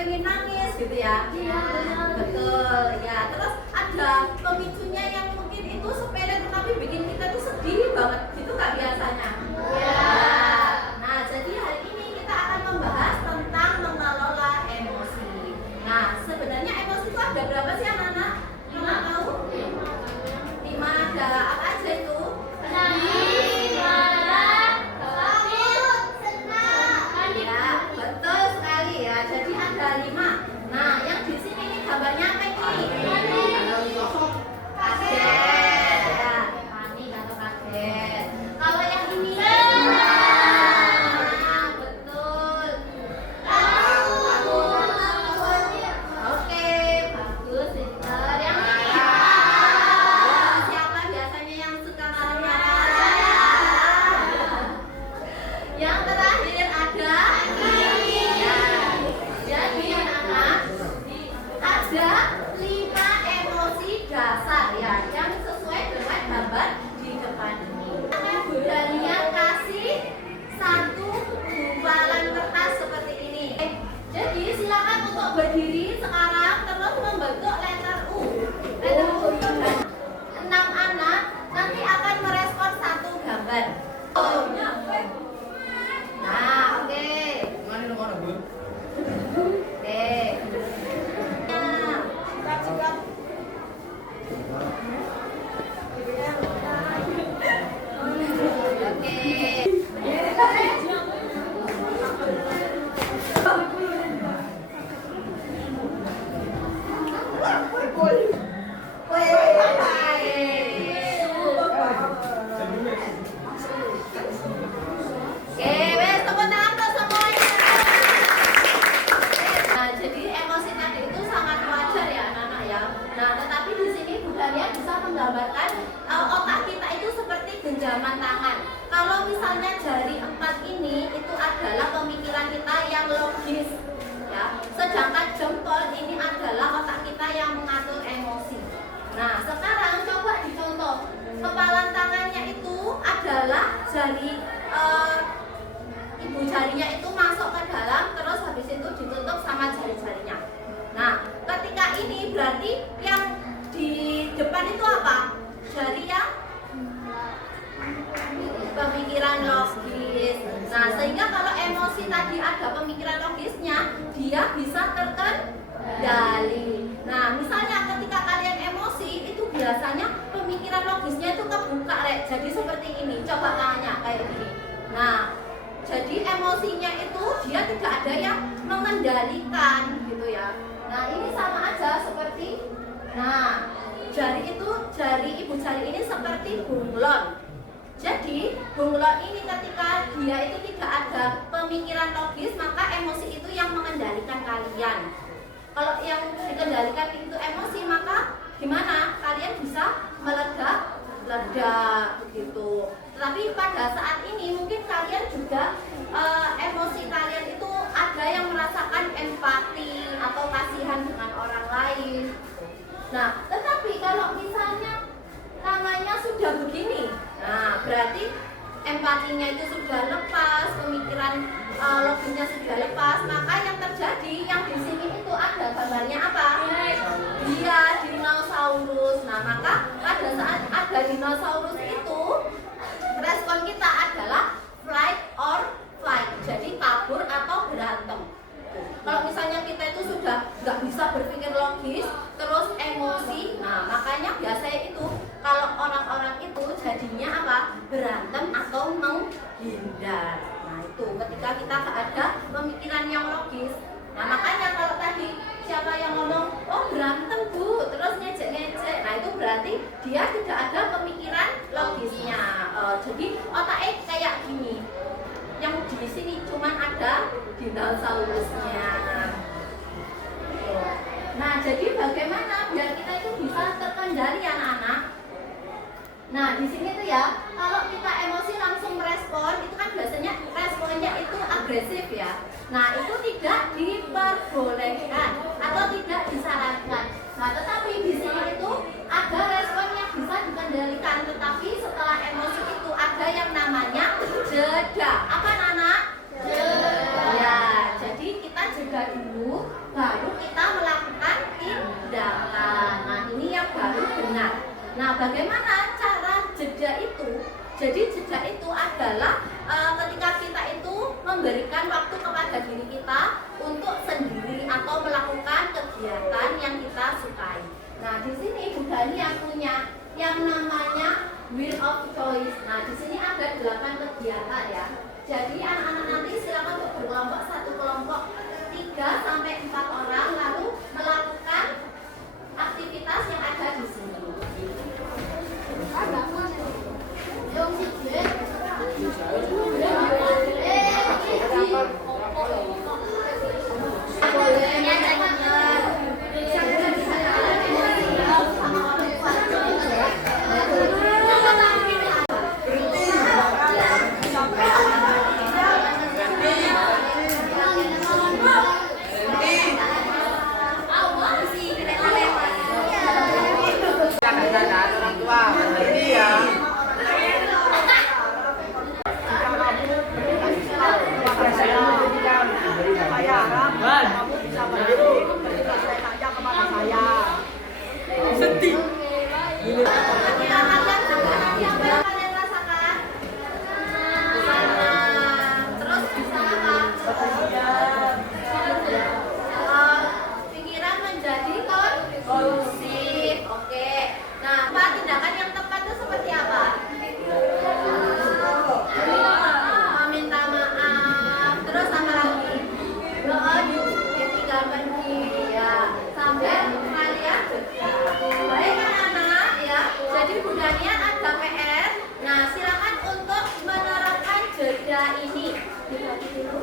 pengen nangis gitu ya. Iya. Betul ya. Terus ada pemicunya yang mungkin itu sepele tetapi bikin kita tuh sedih banget gitu kan biasanya. Iya. Nah, jadi hari ini kita akan membahas tentang mengelola emosi. Nah, sebenarnya emosi itu ada berapa sih anak-anak? 5 tahu? 5 ada apa aja itu? Sedih, marah, khawatir, senang. Ya, betul sekali ya. Jadi ada 5. Nah, yang di sini ini gambarnya apa ini? Kaget. Ya, panik atau kaget. Kalau yang ini? Nah, betul. Oke, bagus pintar. Yang ini? Siapa biasanya yang suka marah-marah? Yang terakhir ada? Ya. Jadi anak-anak, ada 5 emosi dasar ya yang sesuai dengan gambar di depan ini. Bu Dania kasih 1 gumpalan kertas seperti ini. Jadi silakan untuk berdiri sekarang terus membentuk letter U. Letter U. 6 anak nanti akan merespon 1 gambar. Nah, oke. Oke. Nah, oke. Oke, wes tepuk tangan tuh semuanya. Nah, jadi emosi tadi itu sangat wajar ya anak-anak ya. Nah, tetapi di sini Bu Dania bisa menggambarkan otak kita itu seperti genggaman tangan. Kalau misalnya jari 4 ini itu adalah pemikiran kita yang logis ya. Sedangkan jempol ini adalah otak kita yang mengatur emosi. Nah, sekarang coba dicontoh. Kepalan tangannya itu adalah jari ibu jarinya itu masuk ke dalam, terus habis itu ditutup sama jari-jarinya. Nah, ketika ini berarti yang di depan itu apa? Jari yang pemikiran logis. Nah, sehingga kalau emosi tadi ada pemikiran logisnya, dia bisa terkendali. Nah, misalnya ketika kalian emosi, itu biasanya pemikiran logisnya itu kebuka, Rek. Jadi seperti ini, coba tangannya kayak gini. Nah, jadi emosinya itu dia tidak ada yang mengendalikan gitu ya. Nah, ini sama aja seperti, nah, jari ibu jari ini seperti bunglon. Jadi bunglon ini ketika dia itu tidak ada pemikiran logis, maka emosi itu yang mengendalikan kalian. Kalau yang dikendalikan itu emosi, maka gimana? Kalian bisa meledak begitu. Tapi pada saat ini mungkin kalian juga emosi kalian itu ada yang merasakan empati atau kasihan dengan orang lain. Nah, tetapi kalau misalnya tangannya sudah begini, nah berarti empatinya itu sudah lepas, pemikiran logisnya sudah lepas, maka yang terjadi yang di sini itu ada gambarnya apa? Dia dinosaurus. Nah, maka pada saat ada dinosaurus itu respon kita adalah flight or flight, jadi kabur atau berantem. Kalau misalnya kita itu sudah nggak bisa berpikir logis, terus emosi, nah makanya biasanya itu kalau orang-orang itu jadinya apa? Berantem atau menghindar. Nah itu ketika kita nggak ada pemikiran yang logis. Nah makanya kalau tadi siapa yang ngomong, oh berantem Bu, terus ngejek-ngejek, nah itu berarti dia tidak ada pemikiran logisnya. Jadi otaknya kayak gini. Yang di sini cuma ada dinosaurusnya. Nah, jadi bagaimana biar kita itu bisa terkendali anak-anak? Nah, di sini tuh ya, kalau kita emosi langsung merespon, itu kan biasanya responnya itu agresif ya. Nah, itu tidak diperbolehkan atau tidak disarankan. Nah, tetapi di sini itu ada respon yang bisa dikendalikan, tetapi setelah emosi itu ada yang namanya jeda. Apa Nana? Jeda. Ya, jadi kita jeda dulu, baru kita melakukan tindakan. Nah, ini yang baru benar. Nah, bagaimana cara jeda itu? Jadi jeda itu adalah ketika kita itu memberikan waktu kepada diri kita untuk sendiri atau melakukan kegiatan yang kita sukai. Nah, di sini Bu Dani yang punya yang namanya wheel of choice. Nah, di sini ada 8 kegiatan ya. Jadi anak-anak nanti silakan untuk berkelompok, satu kelompok 3 sampai 4 orang lalu melakukan aktivitas yang ada di sini. Pikiran menjadi kondusif. Oke. Nah, apa tindakan yang tepat itu seperti apa? Meminta maaf. Terus apa lagi? Ditinggal pergi ya. Sampai kalian baik anak-anak ya. Jadi Bu Dania ada PR. Nah, silakan untuk menerapkan jeda ini. Dibagi dulu.